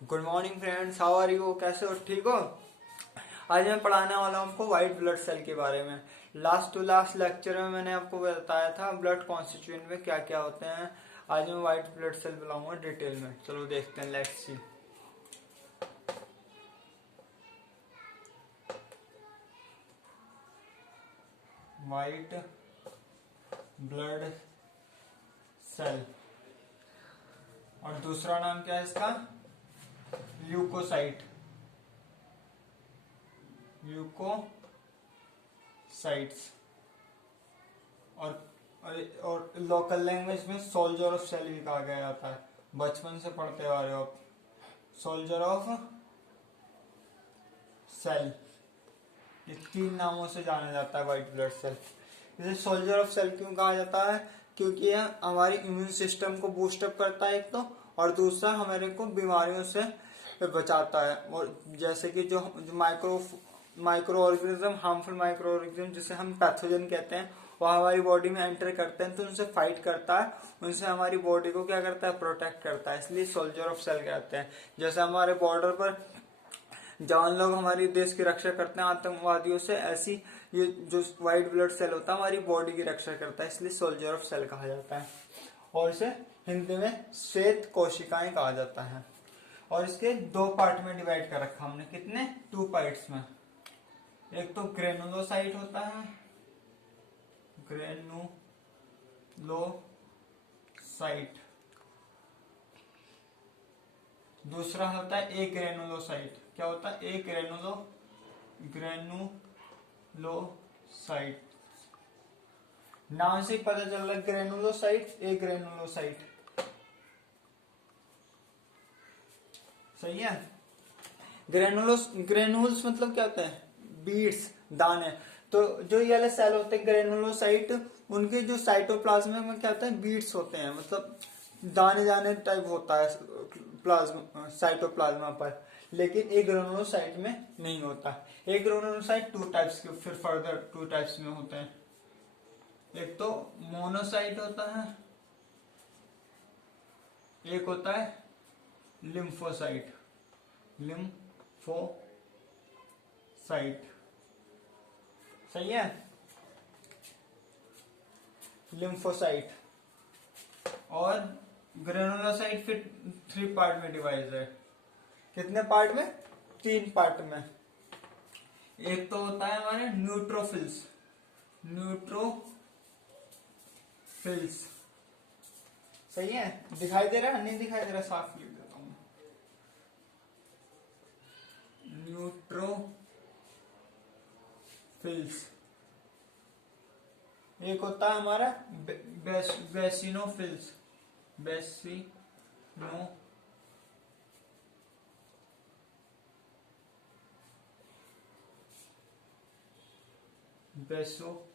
Good morning friends, how are you? कैसे हो? ठीक हो? आज मैं पढ़ाने वाला हूँ आपको व्हाइट ब्लड सेल के बारे में। लास्ट टू लास्ट लेक्चर में मैंने आपको बताया था ब्लड कॉन्स्टिट्यूएंट में क्या क्या होते हैं। आज मैं व्हाइट ब्लड सेल बुलाऊंगा डिटेल में। चलो देखते हैं, let's see. White blood cell और दूसरा नाम क्या है इसका? ल्यूकोसाइट। ल्यूकोसाइट्स और लोकल लैंग्वेज में सोल्जर ऑफ सेल भी कहा गया जाता है। बचपन से पढ़ते आ रहे हो आप, सोल्जर ऑफ सेल। ये 3 नामों से जाना जाता है व्हाइट ब्लड सेल। इसे सोल्जर ऑफ सेल क्यों कहा जाता है? क्योंकि यह हमारी इम्यून सिस्टम को बूस्टअप करता है एक तो, और दूसरा हमारे को बीमारियों से बचाता है। और जैसे कि जो micro organism, harmful micro organism जिसे हम पैथोजन कहते हैं, वो हमारी बॉडी में एंटर करते हैं तो उनसे फाइट करता है, उनसे हमारी बॉडी को क्या करता है? प्रोटेक्ट करता है। इसलिए सोल्जर ऑफ सेल कहते हैं। जैसे हमारे बॉर्डर पर जवान लोग हमारी देश की रक्षा करते हैं आतंकवादियों से, ऐसी ये जो व्हाइट ब्लड सेल होता है हमारी बॉडी की रक्षा करता है, इसलिए सोल्जर ऑफ सेल कहा जाता है। और इसे हिंदी में श्वेत कोशिकाएं कहा जाता है। और इसके 2 पार्ट में डिवाइड कर रखा हमने। कितने? 2 पार्ट्स में। एक तो ग्रेनुलोसाइट होता है, ग्रेनुलोसाइट। दूसरा होता है ए ग्रेनुलोसाइट। क्या होता है? ए ग्रेनुलोसाइट। नाम से ही पता चल रहा है, ग्रेनुलोसाइट, ए ग्रेनुलोसाइट। सही है। ग्रेनुल्स मतलब क्या होता है? बीड्स, दाने। तो जो ये वाले सेल होते हैं ग्रेनुलोसाइट, उनके जो साइटोप्लाज्म में क्या होता है? बीड्स होते हैं, मतलब दाने दाने टाइप होता है प्लाज्मा, साइटोप्लाज्मा पर। लेकिन एक ग्रेनुलोसाइट में नहीं होता। एक ग्रेनुलोसाइट 2 टाइप्स के, फिर फर्दर 2 टाइप्स में होते हैं। एक तो मोनोसाइट होता है, एक होता है लिम्फोसाइट। सही है। लिम्फोसाइट और ग्रेनुलोसाइट फिर 3 पार्ट में डिवाइड है। कितने पार्ट में? 3 पार्ट में। एक तो होता है हमारे न्यूट्रोफिल्स। सही है। दिखाई दे रहा है? नहीं दिखाई दे रहा, साफ लिख देता हूं। न्यूट्रोफिल्स। एक होता है हमारा बेसिनोफिल्स। बेसोफिल्स।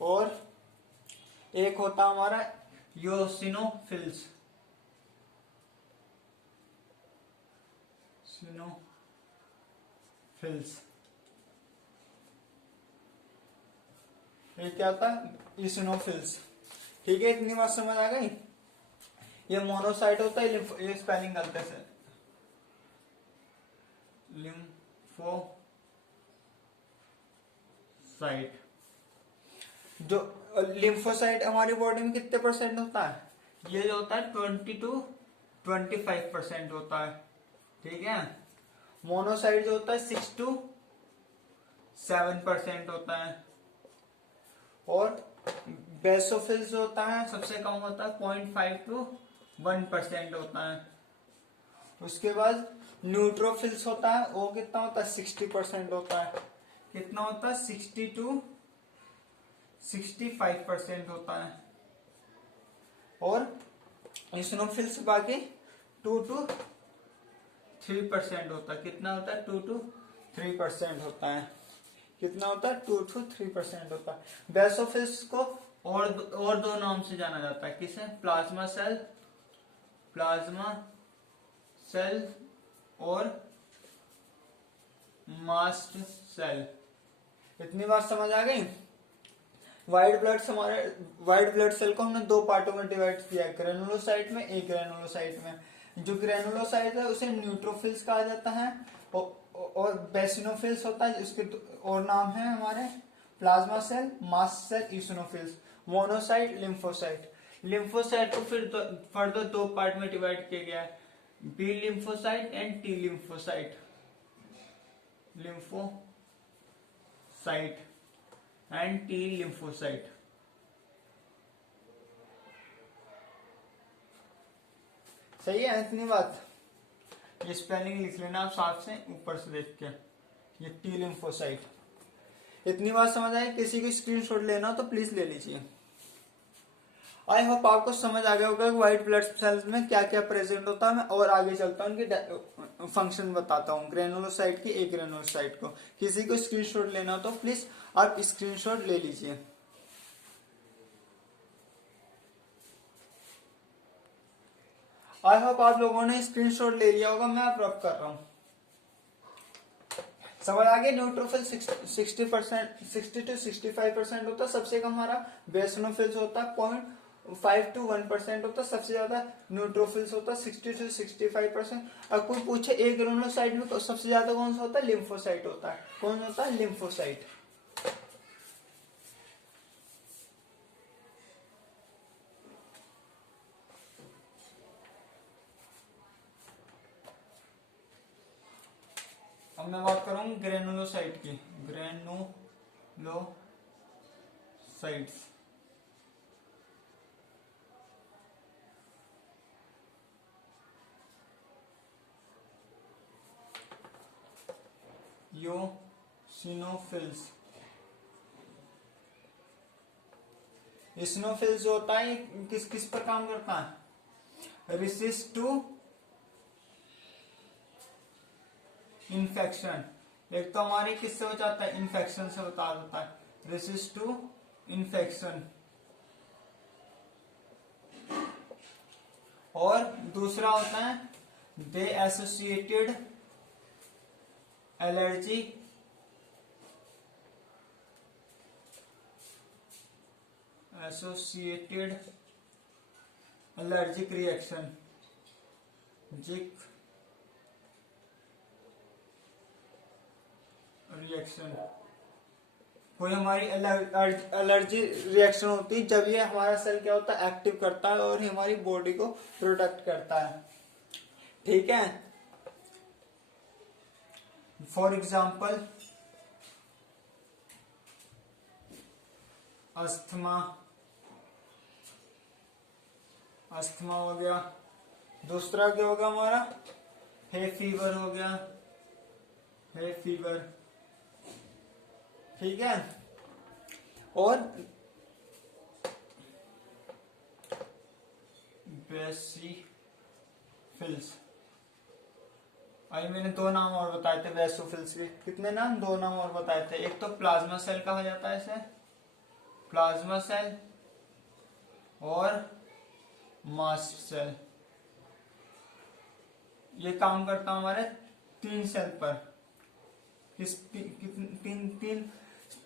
और एक होता हमारा योसिनोफिल्स। ये क्या होता है? इसिनोफिल्स। ठीक है, इतनी बात समझ आ गई। ये मोनोसाइट होता है, ये स्पेलिंग गलती से लिम्फोसाइट। जो लिम्फोसाइट हमारी बॉडी में कितने परसेंट होता है? ये जो होता है 20 to 25% होता है। ठीक है। मोनोसाइट जो होता है 6 to 7% होता है। और बेसोफिल्स होता है सबसे कम होता है 0.5 to 1% होता है। उसके बाद न्यूट्रोफिल्स होता है, वो कितना होता है? 60% होता है। कितना होता है? 60 to 65% होता है। और इसिनोफिल्स बाकी 2 to 3% होता है। कितना होता है? 2 to 3% होता है। कितना होता है? 2 to 3% होता है। बेसोफिल्स को और 2 नाम से जाना जाता है। किसे? प्लाज्मा सेल और मास्ट सेल। इतनी बात समझ आ गई। व्हाइट ब्लड सेल को हमने दो पार्टों में डिवाइड किया है, ग्रेनुलोसाइट में, एक ग्रेनुलोसाइट में। जो ग्रेनुलोसाइट है उसे न्यूट्रोफिल्स कहा जाता है, और बेसिनोफिल्स होता है, उसके और नाम है हमारे plasma cell, mast cell, eosinophils, monocyte, lymphocyte. Lymphocyte को फिर फर्दर दो पार्ट में डिवाइड किया गया है, B lymphocyte and T lymphocyte. Lymphocyte and T lymphocyte. सही है इतनी बात? ये स्पेलिंग लिख लेना आप साथ से ऊपर से देख के, ये टी लिम्फोसाइट। इतनी बात समझ आई? किसी को स्क्रीनशॉट लेना तो प्लीज ले लीजिए। आई होप आपको समझ आ गया होगा कि व्हाइट ब्लड सेल्स में क्या क्या प्रेजेंट होता है। मैं और आगे चलता हूँ, उनकी फंक्शन बताता हूँ ग्रेनुलोसाइट की, एक ग्रेनुलोसाइट को। किसी को स्क्रीनशॉट लेना हो तो प्लीज आप स्क्रीनशॉट ले लीजिए। आई होप आप लोगों ने स्क्रीनशॉट ले लिया होगा, मैं अब रब कर रहा हूँ। समझ आगे? न्यूट्रोफिल 60 to 65% होता है, सबसे कम हमारा बेसिनोफिल्स होता है 0.5 to 1% होता है, सबसे ज्यादा न्यूट्रोफिल्स होता है 60 to 65%। अब कोई पूछे एक ग्रेनुलोसाइट में सबसे ज्यादा कौन सा होता है? लिम्फोसाइट होता है। कौन होता है? लिम्फोसाइट। अब मैं बात करूं ग्रेनुलोसाइट की। Granulocytes eosinophils. ईसिनोफिल्स जो होता है किस किस पर काम करता है? Resist to infection. एक तो हमारे किससे बचाता है? इन्फेक्शन से बता देता है, रेसिस्ट टू इन्फेक्शन। और दूसरा होता है दे एसोसिएटेड एलर्जी एलर्जिक रिएक्शन। कोई हमारी एलर्जी रिएक्शन होती है जब ये हमारा सेल क्या होता है? एक्टिव करता है और ये हमारी बॉडी को प्रोटेक्ट करता है। ठीक है? फॉर एग्जाम्पल अस्थमा हो गया। दूसरा क्या होगा हमारा? हे फीवर हो गया, हे फीवर। ठीक है? और बेसिफिल्स। अभी मैंने दो नाम और बताए थे बेसिफिल्स के। कितने नाम? दो नाम और बताए थे। एक तो प्लाज्मा सेल कहा जाता है इसे, प्लाज्मा सेल, और मास्ट सेल। ये काम करता हमारे तीन सेल पर।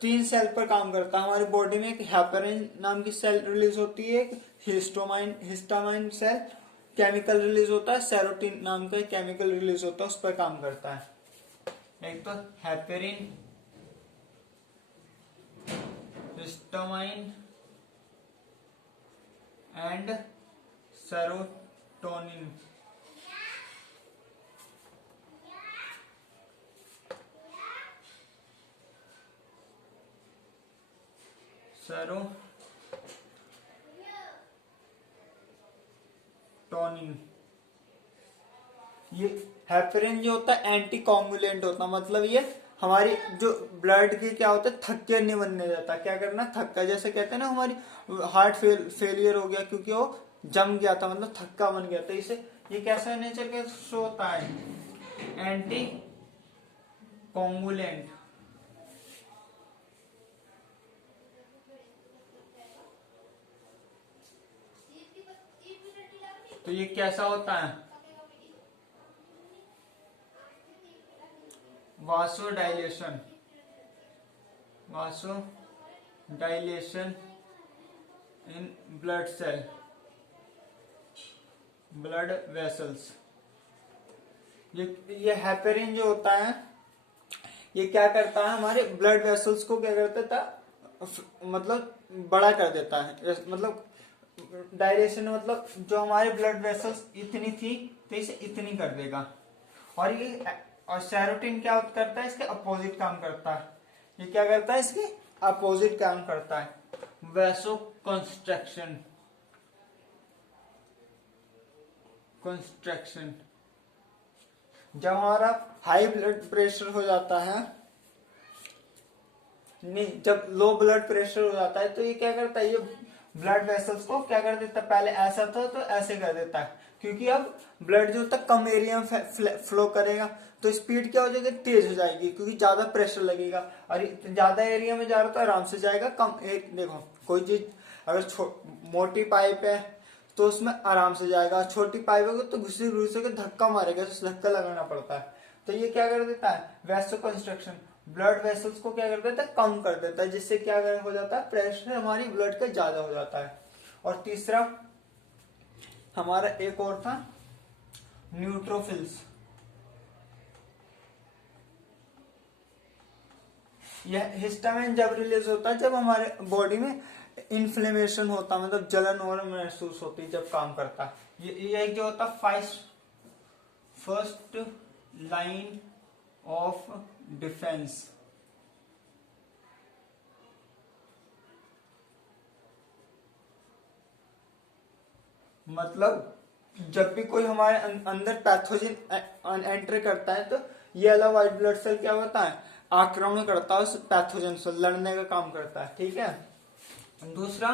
तीन सेल पर काम करता है हमारी बॉडी में। एक हेपेरिन नाम की सेल रिलीज होती है, एक हिस्टामाइन सेल केमिकल रिलीज होता है, सेरोटिन नाम का केमिकल रिलीज होता है, उस पर काम करता है। एक तो heparin, histamine and serotonin. Serotonin. ये हेपेरिन जो होता है एंटी कोगुलेंट होता है, मतलब ये हमारी जो ब्लड की क्या होता है? थक्के नहीं बनने देता। क्या करना? थक्का, जैसे कहते हैं ना हमारी हार्ट फेलियर हो गया क्योंकि वो जम गया था, मतलब थक्का बन गया था। इसे ये कैसा नेचर का शो होता है? Anti coagulant. तो ये कैसा होता है? Vasodilation. Dilation in blood cell, blood vessels. ये हेपेरिन जो होता है ये क्या करता है, हमारे ब्लड वेसल्स को क्या करता था, मतलब बड़ा कर देता है। मतलब डायलेशन मतलब जो हमारे ब्लड वेसल्स इतनी थी तो इसे इतनी कर देगा। और सेरोटिन क्या करता है, इसके अपोजिट काम करता है। ये क्या करता है, इसके अपोजिट काम करता है, वैसो कंस्ट्रक्शन। जब हमारा हाई ब्लड प्रेशर हो जाता है, नहीं जब लो ब्लड प्रेशर हो जाता है तो ये क्या करता है, ये ब्लड वेसल्स को क्या कर देता है, पहले ऐसा था तो ऐसे कर देता है, क्योंकि अब ब्लड जो तक कम एरिया में फ्लो करेगा तो स्पीड क्या हो जाएगी, तेज हो जाएगी, क्योंकि ज्यादा प्रेशर लगेगा। और ज्यादा एरिया में जा रहा तो आराम से जाएगा। देखो कोई चीज अगर मोटी पाइप है तो उसमें आराम से जाएगा, छोटी पाइप होगी तो घुसे घुसे के धक्का मारेगा, तो धक्का लगाना पड़ता है। तो ये क्या कर देता है, वैसो कंस्ट्रक्शन, ब्लड वेसल्स को क्या कर देता है, कम कर देता है, जिससे क्या हो जाता है, प्रेशर हमारी ब्लड का ज्यादा हो जाता है। और तीसरा हमारा एक और था न्यूट्रोफिल्स। यह हिस्टामिन जब रिलीज होता है जब हमारे बॉडी में इन्फ्लेमेशन होता, मतलब जलन और महसूस होती जब काम करता है। ये एक जो होता फर्स्ट लाइन ऑफ डिफेंस। मतलब जब भी कोई हमारे अंदर पैथोजन एंटर करता है तो ये वाला व्हाइट ब्लड सेल क्या होता है, आक्रमण करता है उस पैथोजन से, लड़ने का काम करता है। ठीक है। दूसरा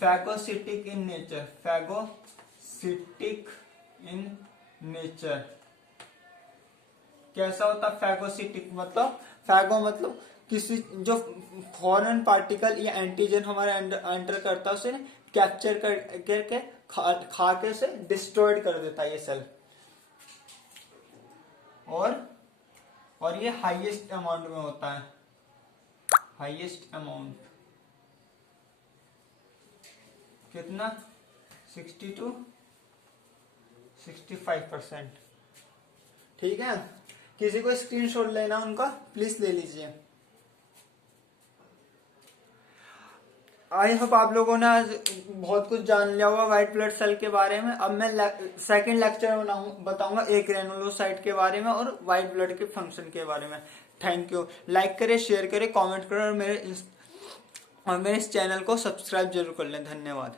phagocytic in nature, phagocytic in nature कैसा होता है, फैगोसिटिक मतलब फैगो मतलब किसी जो फॉरेन पार्टिकल या एंटीजन हमारे एंटर करता है उसे कैप्चर करके खा के उसे डिस्ट्रॉयड कर देता है ये सेल। और ये हाईएस्ट अमाउंट में होता है, हाईएस्ट अमाउंट कितना, 60 to 65%। ठीक है। किसी को स्क्रीनशॉट लेना उनका प्लीज ले लीजिए। आई होप आप लोगों ने आज बहुत कुछ जान लिया होगा व्हाइट ब्लड सेल के बारे में। अब मैं सेकंड लेक्चर बताऊंगा एक ग्रेनुलोसाइट के बारे में और व्हाइट ब्लड के फंक्शन के बारे में। Thank you. लाइक करें, शेयर करें, कमेंट करें और मेरे इस चैनल को सब्सक्राइब जरूर कर लें। धन्यवाद।